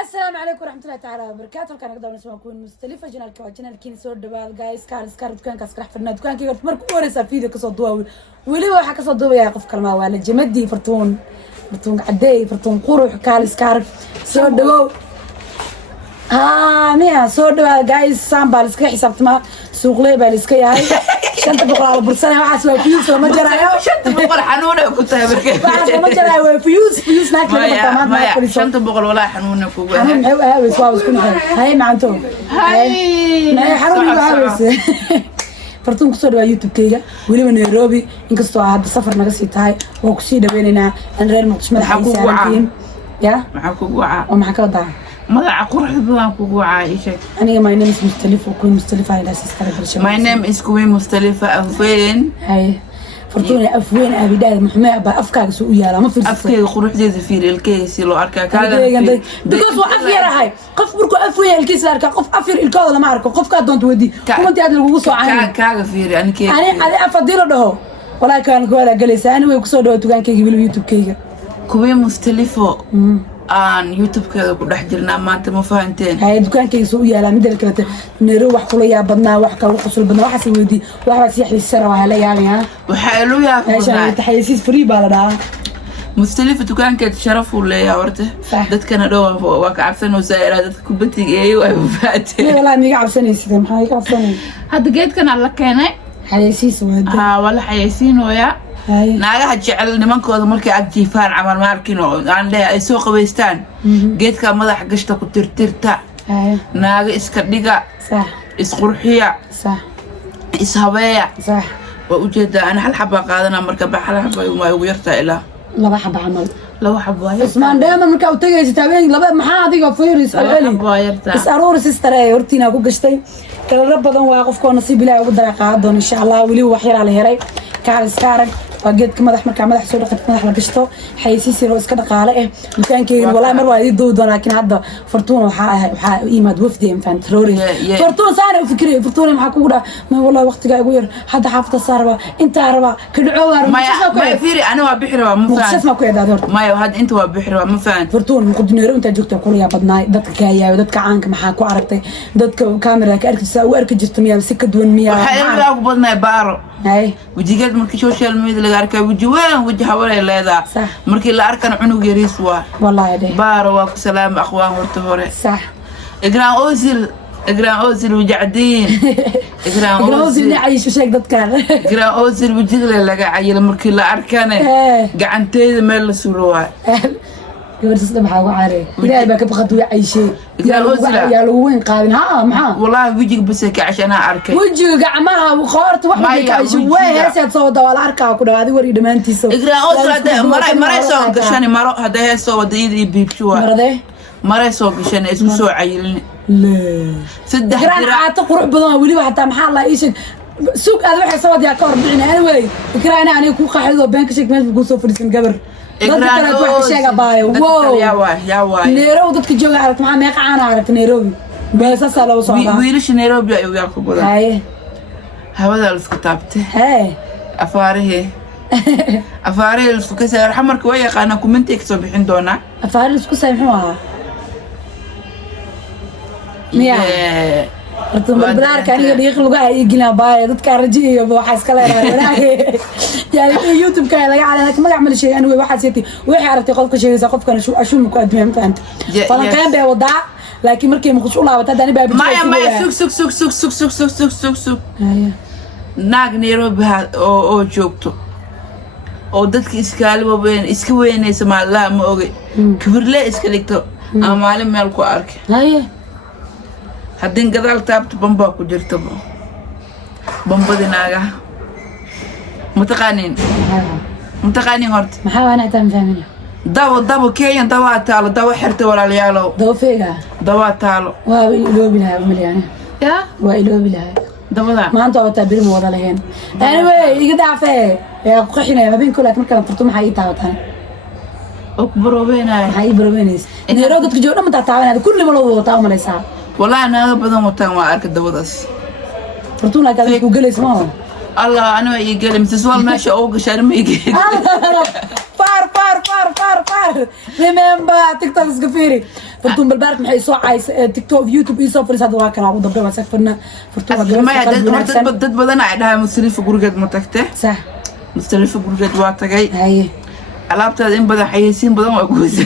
السلام عليكم ورحمة الله تعالى وبركاته. كان أقدر نسمع كون مختلفة جنال كين صور دبال جايز كار دكان كسرح في النادي دكان كي قلت مرك ورثة فيديو كصدوا ولي واحد كصدوا يا قف كلمة ولا جمدي فرتون عدي فرتون قروح كار صور دبوا ميا صور دبال جايز سامبال سكري حسبت ما سوق لي بالسكي هاي شنت بقرا على برسانة وعسوا فيوز وما جرى شنت بقرا حنونة كنت بركة ما جرى فيوز ناكل ما شنت بقرا ولا حنونة كوجا حنون هاوس واوس كل هاي معنتو هاي ما حنون هاوس فرتون كسر يوتيوب كيجا ولي من نيروبي إنك استوى هذا السفر نقصي تاي وكسيدة بيننا أن غير مقسمة حيسانتين يا معك وقعة ومعك وضع ماذا قرح بلان وقعة إيش أنا my name is مختلف وكون مختلفة على أساس كذا my name is كوين مختلفة أفين هاي فرتوني أفوين أبداية محمد بأفكار سوية لا ما في أفكار قروح زي زفير الكيس لو أركا كذا بس وأفير هاي قف بركو أفوين الكيس لاركا قف أفير الكذا ولا ما أعرفه قف كادون تودي كم أنت هذا الوصو عني كذا فير يعني كي أنا أفضله ده ولا كان كولا جلس أنا ويكسر ده تكان كي يجيب اليوتيوب كيجا كوين مختلفة aan youtube-keeda ku dhex jirnaa maanta ma fahanteen hay dukaankayga soo yaalaa mid kale neero wax kula yaab badnaa wax ka qusul badnaa waxa sii weydii waxa si xiisara waxa la yaabaya waxa lu yaabaa taxayisiis free baa la dhahaa mustalifa dukaankeed sharaf u leeyahay horta dadkana dhow waa ka cabsan oo saayira dadka ku batigeeyay way faateen wala miga cabsanaysid maxay ka cabsanay hadda geedkan alla keenay xayisiis wada wala xayisiinooya naagaha jecel nimankooda markay ag jiifaan camal maarkin oo aan leeyahay ay soo qabaystaan geedka madax gashta ku tirtirta naaga iska dhiga sax isqurxiya sax ishabeeya sax waa ujeedaa ana hal xaba qaadana marka baxal xaba way ugu yartaa ilaa laba xaba camal laba xaba ismaan dheeman marka u tagaysid habeen laba maxaa adiga fiiris is aroor sister ay hortiina ku gashtay kala badan waa qofkoo nasiib ilaahay ugu daray qaadon insha Allah wali wax yar la heray kaariskarag وجد كم مدح مركب مدح سورة قد مدح لقشته حيسيسي رئيس كذا قالة مكان كي والله مرة يدود لكن هذا فرتون وحا إيماد وفدي إنفان تروري فرتون صار فكري فرتون محكورة ما والله وقت جاي يقول هذا حافظ الصاربة أنت عربة كل عوار ما يفيري أنا وبحرة ما فان مخشف ما كوي هذا ما يهاد أنت وبحرة ما فان فرتون مقدم يرون أنت جوك تقول يا بدناي دتك جاية ودتك عنك محاكو عرفتي دتك كاميرا كأرك وأرك جرت مياه سكة دون مياه وحيلا وقبلنا بارو هاي وجيت مركي سوشيال ميديا اللي أركب وجوان وجه ولا لا صح مركي اللي أركن عنو جريس والله يا ده بارو وسلام أخوان ورتهوري صح إجرام أوزل وجعدين إجرام أوزل اللي عايش وشاك ضد كان إجرام أوزل وجيل اللي قاعد مركي اللي أركنه قاعد تيجي مال سروا يورس دمحة وعاري لا يبقى بخطو يعيشي يا لوين قابل معاه والله وجهك بسك عشان أركب وجهك عمها وخارت واحد يعيش وين هسه تصود ولا أركب كده هذه وريد ما أنتي سو إجرام أوزل هذا مرة سوق عشان مرة هذا هي سوى ديدي بيبشوا مرة سوق عشان اسمه سوى عيلني لا سد حرام عاتق روح بدنا ولي واحد تامحال الله يشك سوق هذا واحد سوى يا كور بعنا أنا وين إكرا أنا كوخ حلو بينك شيء ما بقول سوفر سن قبر إكرا واحد شيء قبايو واو يا واي نيروبي ضدك جوجا عرفت معاه ما يقعنا عرفت نيروبي بس أسأله وصعبة ويلش نيروبي ياكل بلا هاي هذا الكتابته هاي أفاريه الفكسة رحمر كويه قانا كومنتي يكتب الحين دونا أفاريه الفكسة يمحوها مياه أنتم بدار كان يخلقوا يجينا باي ضد كارجي وحاس كلا يعني يوتيوب كان لا على لكن ما يعمل شيء أنا واحد سيتي وحي عرفتي قفك شيء إذا قفك أنا شو مقدمة أنت فأنا كان بيوضع لكن مركي مخش الله وتداني بقى ما سوق naag Nairobi oo joogto oo dadka iskaalba weyn iska weynaysa maalaha ma oge kibirle iska dhigto ama maalin meel ku arkay haye hadin gadaal taabto bamba ku jirto bambadi naaga mutaqaanin horta maxaa ana tan fahmin dawo keeyan dawo taalo dawo xirta walaalayaalo dawo feega dawo taalo waa iloobi lahaa maliyana ya waa iloobi lahaa دبدا ما أنت أوتابير موضة لهين anyway يقدر عفاه يا قحنا ما بين كلك مركب فرتم حي تعبتها أكبر بينا حي بروبينيس نيرو قد جورنا متعبان هذا كل ما لو طعم ليس والله أنا بدنا متعب وأركض دبداس فرتم لك هذا جوجل اسمه الله أنا يقول متسوال ماشي أوق شرم يقول فار remember تيك توك سكفيري فرتون بالبارك maxay soo cays TikTok YouTube iyo soo fariisad waa kana ugu dambeeyay waa safrna فرتون ما dad badan ay dhahay Mustalifa gurigeed ma tagtay صح Mustalifa gurigeed waa tagay haye alaabtaada in badan xayeysiin badan waa gooysay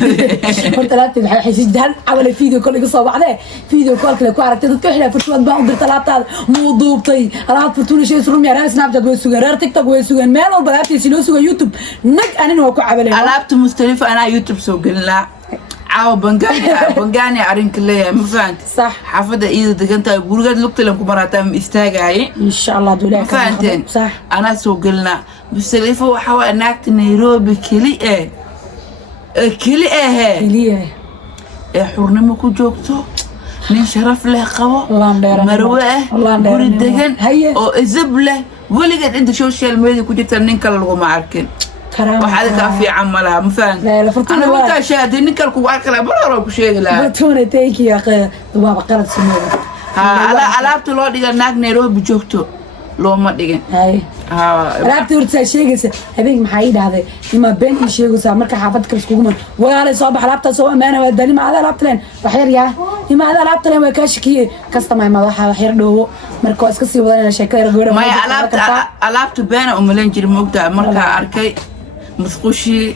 horta alaabtaada waxay xayeysiin awal video kale iga soo baxday video kale ku aragtay dadka xilaa furtuwad baan u dirtay alaabtaada muu duubtay alaab furtuun shay surum yaraa Snapchat way sugan reer TikTok way sugan meel walba alaabtiisa loo sugan YouTube nag anina waa ku cabalay alaabta Mustalifa ana YouTube soo gelina caaw bangani arinka leeyahay ma fahanti صح xaafada iyada deganta gurigeed lugtalan ku maraata ma istaagay insha Allah duulaa ma fahanteen صح ana soo gelina Mustalifa waxa waa naagta Nairobi keli ee xurnimo ku joogto nin sharaf leh qabo marwe guri degan oo izab leh weligeed inta social media ku jirta nin kale lagu ma arkin waxaad ka fiican malaha ma fahant ana wada shaadin nin kale ku arkala baro ku sheegi lahaa fartuuna thank you akhi waa qalad sameeyay alaabta loo dhiga naag Nairobi joogto looma dhigin alaabta urta sheegaysa habeen maxay yiraahday ima been ii sheegaysa marka xaafadka isku guman walaal soo bax alaabta soo amaana waa dalima alaabta leen wax yar yaa ima alaabta leen way ka shakiye customer ma waxa wax yar dhoobo marka iska sii wadana sheekada goor ma alaabta been oo malan jir moogta marka arkay مسخوشي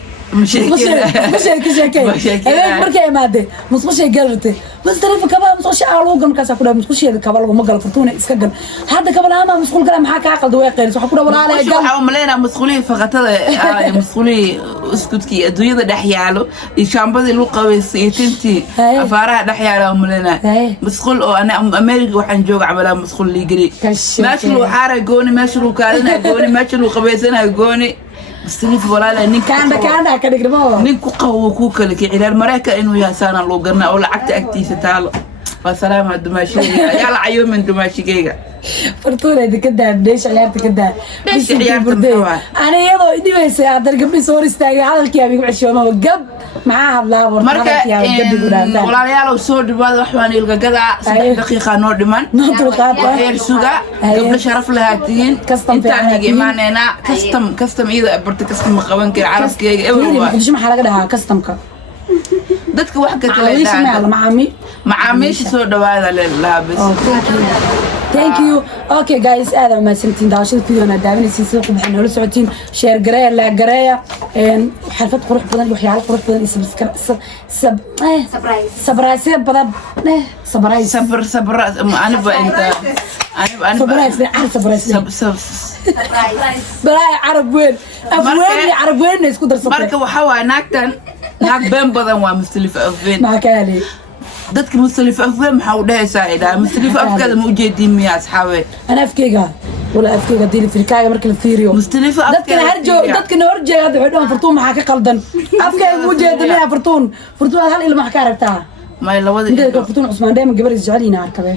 markay imaade musqushay galarte Mustalifa kaba musqushay aaloo gan ka saakula musqushay kaba lagu magal fartuuna iska gal hada kaba laama musqul kala maxaa ka qaldo way qeelis waxa ku walaalay gal waxa maleena musquli faqatada musquli iskudki adduunyada dhaxyaalo ishaambadii lagu qabeysay tinti afaaraha dhaxyaalo maleena musqul oo ana America waxaan joog camalaa musqul liigri meesha loo xaara gooni meesha loo kaalina gooni meesha loo qabeysana gooni Mustalifa walaala nin كان ka dhigmo nin ku qawo ku kale kicilal mareyka inuu yaasana loo garna oo lacagta agtiisa taalo wa salaama dumaashiga yaa la cayoomin dumaashigayga fartuuna dikada deesh ciyaarta kada deesh ciyaarta ana iyadoo idibeysa hadal gabdhi soo istaagay hadalkii abi wacshoomo gab maxaa hadlaa marka walaalayaal soo dhibaad wax waan ilga gada 3 daqiiqo noo dhiman heer suga gabdho sharaf lahaatihiin intaan iimaanayna custom iyada barta custom qaban kara carabkayga everywhere maxaa laga dhahaa customka dadka wax ka kale macaamiisha soo dhawaada laabis thank you okay guys aad ma santiin daawashada video na daawanaysiin soo qubxin oo la socotiin share gareeya la gareeya xalfad qurux badan iyo waxyaalo qurux badan surprise badan surprise ana ba inta baraay arab weyn arab weyn isku darsatay marka waxa waa naagtan naag been badan waa Mustalifa afeen ma kaali dadka Mustalifa afeen maxaa u dhahaysaa ilaa Mustalifa afkada ma u jeedin miya asxaabe ana afkayga wala afkayga dili firkaaga marka la fiiriyo Mustalifa dadka harjo dadka horjeeda waxay dhahan fartuun maxaa ka qaldan afkayga mu jeedin miya fartuun hal ilma ka aragtaa ma labada fartuun Usmaan deema gabar is jeceliina arkabe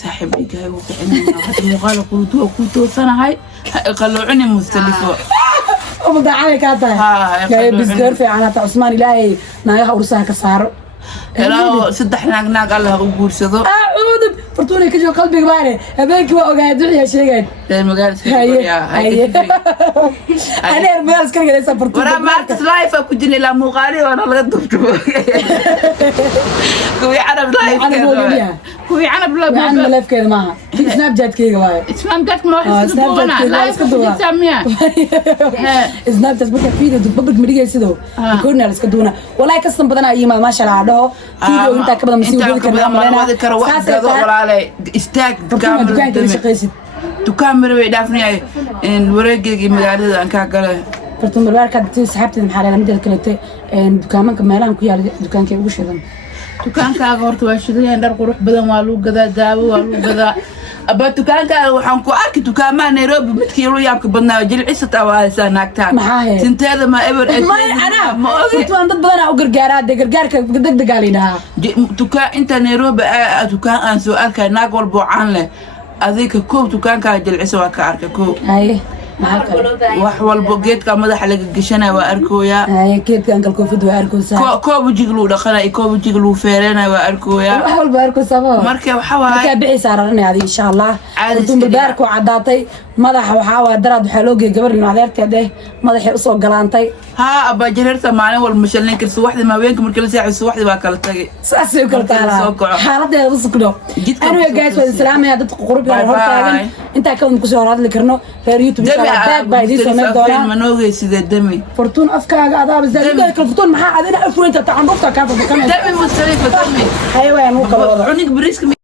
saaxiibkii gaay uu ku xidhnaa muuqaal ku toosanahay qalloocini Mustalifa ومدعي كاتها جاي بزدور في عناتا عثمان إلهي نايها ورساها كسارو لا صدح ناق الله وقول صدق أعوذ فرطوني كجو قلبي قبالي أبيك وقاعد يا شيء المقال أنا المقال سكر قال يسافر ورا ما تلايف كجني لا مقالي وأنا لقيت كوي عرب لايف كوي عرب لايف كذا معها في سناب شات كذا واي سناب شات ما سناب لايف كذا سامية سناب شات بكرة فيديو ببرك مريجي سيدو كورنا لسكدونا والله كسر بدنا أيام ما شاء الله فيديو انت كبدا مسيو كذا ما كرا واحد كذا ولا على استاك كاميرا ويدافني ان ورقي مغالده ان كا غله فرتون بالك انت سحبت المحل مدد كلته ان دكانك meelan ku yaal dukaanka ugu shidan dukaankaaga horta waa shidayaan dhar qurux badan waa lagu gadaa daawo waa lagu gadaa aba dukaankaaga waxaan ku arki dukaamaha Nairobi midkii loo yaabka badnaa jilcisata waa saanaagtaan sinteeda ma ever ma ogaan dad badan oo gargaarka degdeg gaalinaha dukaan inta Nairobi dukaan aan soo arkay naag walbo caan leh adika koob dukaankaaga jilcisa waa ka arkay koob wax walbo geedka madaxa laga gashanaa waa arkooyaa geedka angal koofid waa arkoosaa koob jiglu dhaqanay koob jiglu feereena waa arkooyaa wax walba arkoosaa marka waxa waa ka bixi saaranay insha Allah intuu baarku cadaatay madaxa waxaa waa daraad waxaa loo geeyay gabar ilmo adeerteed madaxay usoo galaantay ها أبا جريرتا معنا والمشلين كل سواحد ما بينكم الكل ساعة سواحد باكل تجي ساسي كل تعالى حالتي بس كده أنا يا جايز والسلام يا دت قرب يا هرتاجن أنت كم كسر هذا اللي كرنو في اليوتيوب بعد بايدي سمعت دولا منوجي سيد الدمي فرتون أفكار قاعدة بس ده فرتون محا عادنا أفرو أنت تعرفت كيف بكمل دمي مستريح دمي أيوة مو كبر عنك بريسك